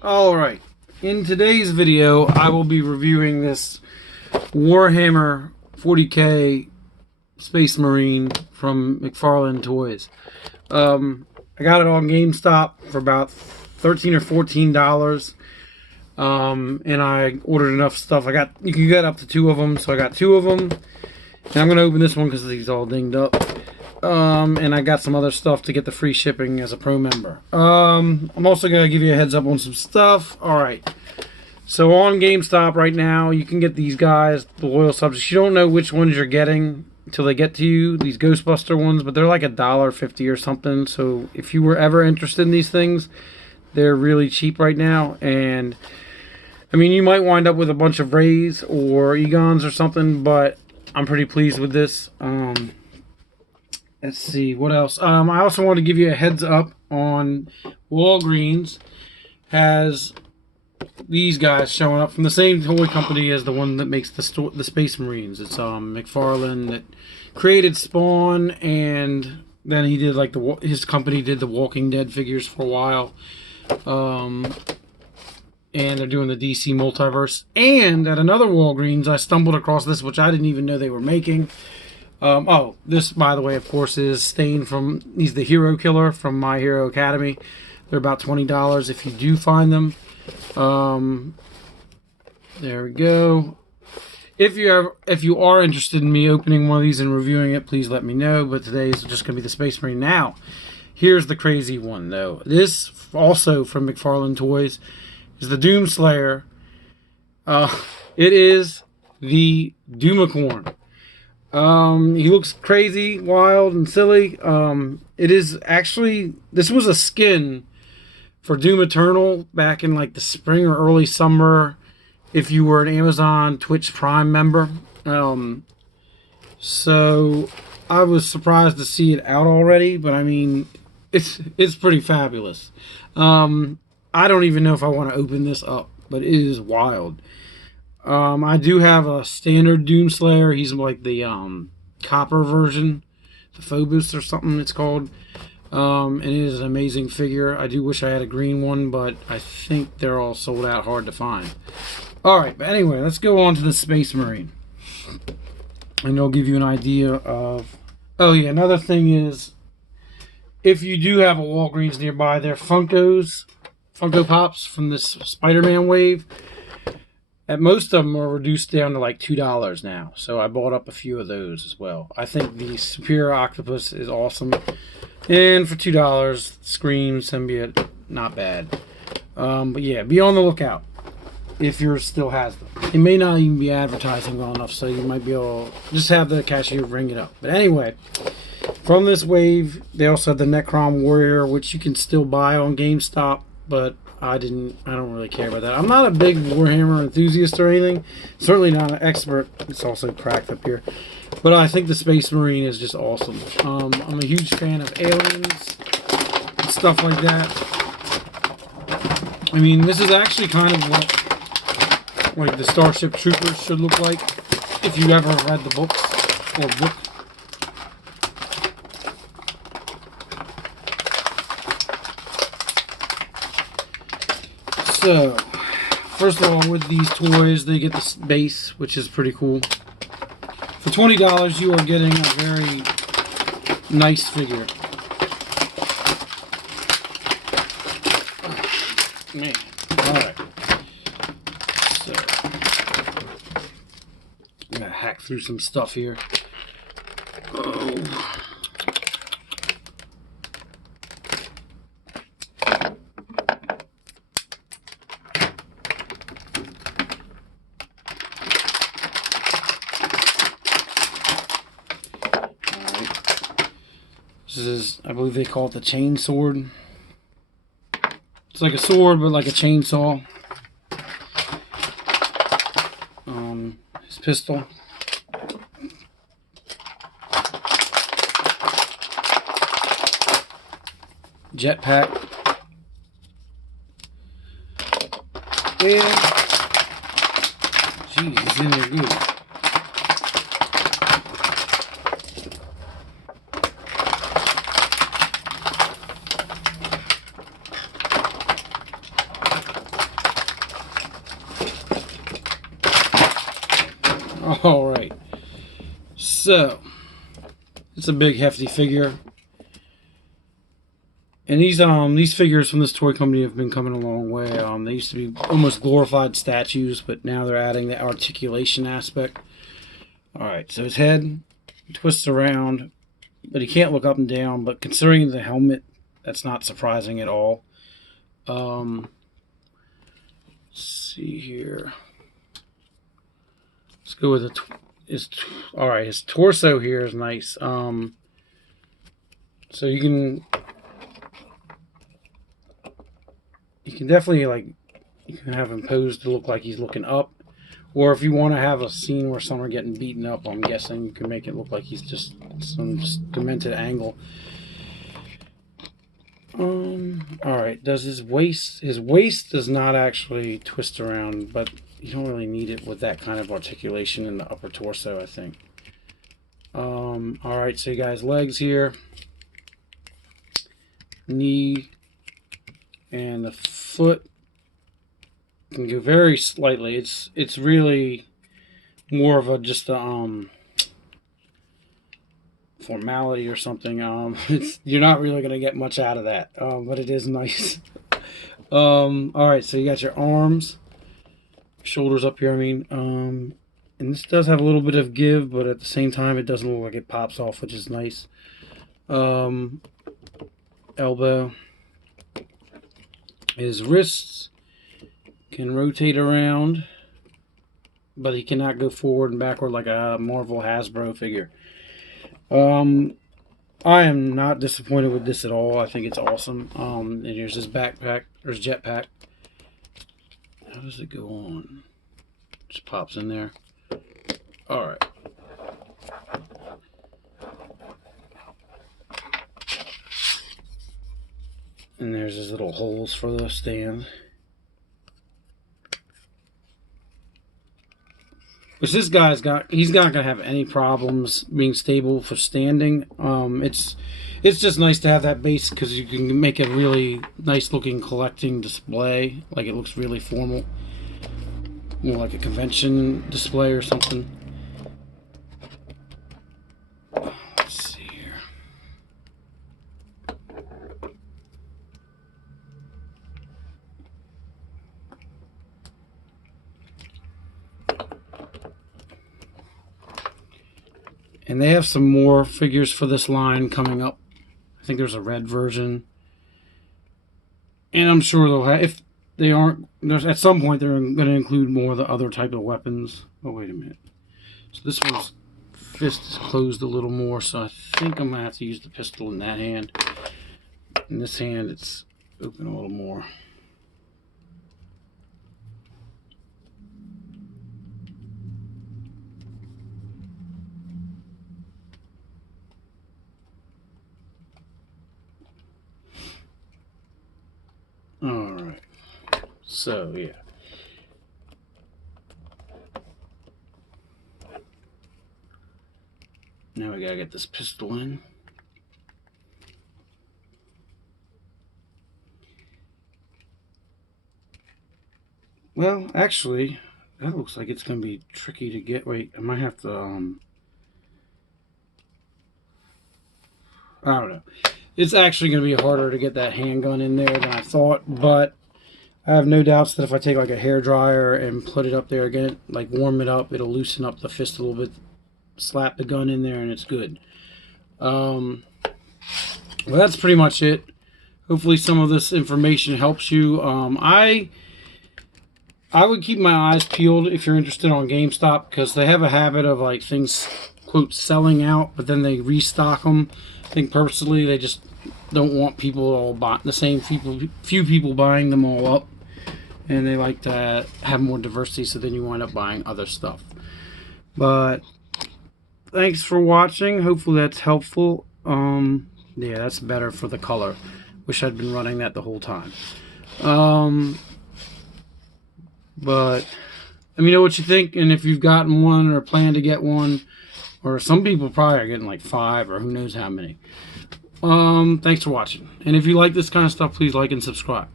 Alright, in today's video I will be reviewing this Warhammer 40K Space Marine from Mcfarlane Toys. I got it on Gamestop for about $13 or $14. And I ordered enough stuff. You can get up to 2 of them, so I got 2 of them. And I'm going to open this one because he's all dinged up. And I got some other stuff to get the free shipping as a pro member. I'm also going to give you a heads up on some stuff. Alright. So on GameStop right now, you can get these guys, the loyal subjects. You don't know which ones you're getting until they get to you, these Ghostbuster ones, but they're like $1.50 or something. So if you were ever interested in these things, they're really cheap right now. And I mean, you might wind up with a bunch of Rays or Egons or something, but I'm pretty pleased with this. Let's see, what else? I also want to give you a heads up on Walgreens has these guys showing up from the same toy company as the one that makes the Space Marines. It's Mcfarlane that created Spawn, and then he did like his company did the Walking Dead figures for a while. And they're doing the DC Multiverse. And at another Walgreens, I stumbled across this, which I didn't even know they were making. This, by the way, of course, is Stain from... He's the Hero Killer from My Hero Academy. They're about $20 if you do find them. There we go. If you are interested in me opening one of these and reviewing it, please let me know. But today is just going to be the Space Marine. Now, here's the crazy one, though. This, also from Mcfarlane Toys, is the Doomslayer. It is the Dumacorn. He looks crazy, wild, and silly. It is actually... This was a skin for Doom Eternal back in like the spring or early summer, if you were an Amazon Twitch Prime member. So I was surprised to see it out already, but I mean, it's pretty fabulous. I don't even know if I want to open this up, but it is wild. I do have a standard Doomslayer. He's like the copper version, the Phobos or something it's called. And it is an amazing figure. I do wish I had a green one, but I think they're all sold out, hard to find. Alright, but anyway, let's go on to the Space Marine. And I'll give you an idea of... Oh yeah, another thing is, if you do have a Walgreens nearby, they're Funko Pops from this Spider-Man wave. And most of them are reduced down to like $2 now. So I bought up a few of those as well. I think the Superior Octopus is awesome. And for $2, Scream Symbiote, not bad. But yeah, be on the lookout if yours still has them. It may not even be advertising well enough, so you might be able to just have the cashier ring it up. But anyway, from this wave, they also have the Necron Warrior, which you can still buy on GameStop, but I don't really care about that. I'm not a big Warhammer enthusiast or anything. Certainly not an expert. It's also cracked up here. But I think the Space Marine is just awesome. I'm a huge fan of aliens and stuff like that. I mean, this is actually kind of what like the Starship Troopers should look like, if you ever read the books or book. So, first of all, with these toys, they get the base, which is pretty cool. For $20, you are getting a very nice figure. Man, alright. So, I'm going to hack through some stuff here. Oh. This is, I believe they call it the chain sword. It's like a sword, but like a chainsaw. His pistol. Jetpack. And, geez, he's in there good. Alright. So, it's a big hefty figure. And these figures from this toy company have been coming a long way. They used to be almost glorified statues, but now they're adding the articulation aspect. Alright, so his head twists around, but he can't look up and down, but considering the helmet, that's not surprising at all. Let's see here. Let's go with alright, his torso here is nice. So you can definitely, like, you can have him posed to look like he's looking up. Or if you want to have a scene where some are getting beaten up, I'm guessing you can make it look like he's just some demented angle. Alright, does his waist does not actually twist around, but you don't really need it with that kind of articulation in the upper torso, I think. Alright, so you guys, legs here, knee, and the foot can go very slightly. It's really more of a just a formality or something. You're not really gonna get much out of that, but it is nice. All right, so you got your arms, shoulders up here. I mean, and this does have a little bit of give, but at the same time, it doesn't look like it pops off, which is nice. Elbow. His wrists can rotate around, but he cannot go forward and backward like a Marvel Hasbro figure. I am not disappointed with this at all. I think it's awesome. And here's his backpack, or his jetpack. How does it go on? Just pops in there. Alright. And there's his little holes for the stand. Which this guy's got, he's not going to have any problems being stable for standing. It's just nice to have that base because you can make a really nice looking collecting display. Like it looks really formal. More like a convention display or something. Let's see here. And they have some more figures for this line coming up. I think there's a red version. And I'm sure they'll have, if they aren't, there's at some point they're going to include more of the other type of weapons. Oh, wait a minute. So this one's fist is closed a little more, so I think I'm going to have to use the pistol in that hand. In this hand, it's open a little more. Alright, so yeah. Now we gotta get this pistol in. Well, actually, that looks like it's gonna be tricky to get. Wait, I might have to, I don't know. It's actually going to be harder to get that handgun in there than I thought, but I have no doubts that if I take like a hairdryer and put it up there again, like warm it up, it'll loosen up the fist a little bit, slap the gun in there, and it's good. Well, that's pretty much it. Hopefully some of this information helps you. I would keep my eyes peeled if you're interested on GameStop, because they have a habit of like things, quote, selling out, but then they restock them. I think purposely they just don't want people all buying the same few people buying them all up, and they like to have more diversity, so then you wind up buying other stuff. But thanks for watching. Hopefully that's helpful. Yeah, that's better for the color. Wish I'd been running that the whole time. But let me know what you think, and if you've gotten one or plan to get one. Or some people probably are getting like 5 or who knows how many. Thanks for watching. And if you like this kind of stuff, please like and subscribe.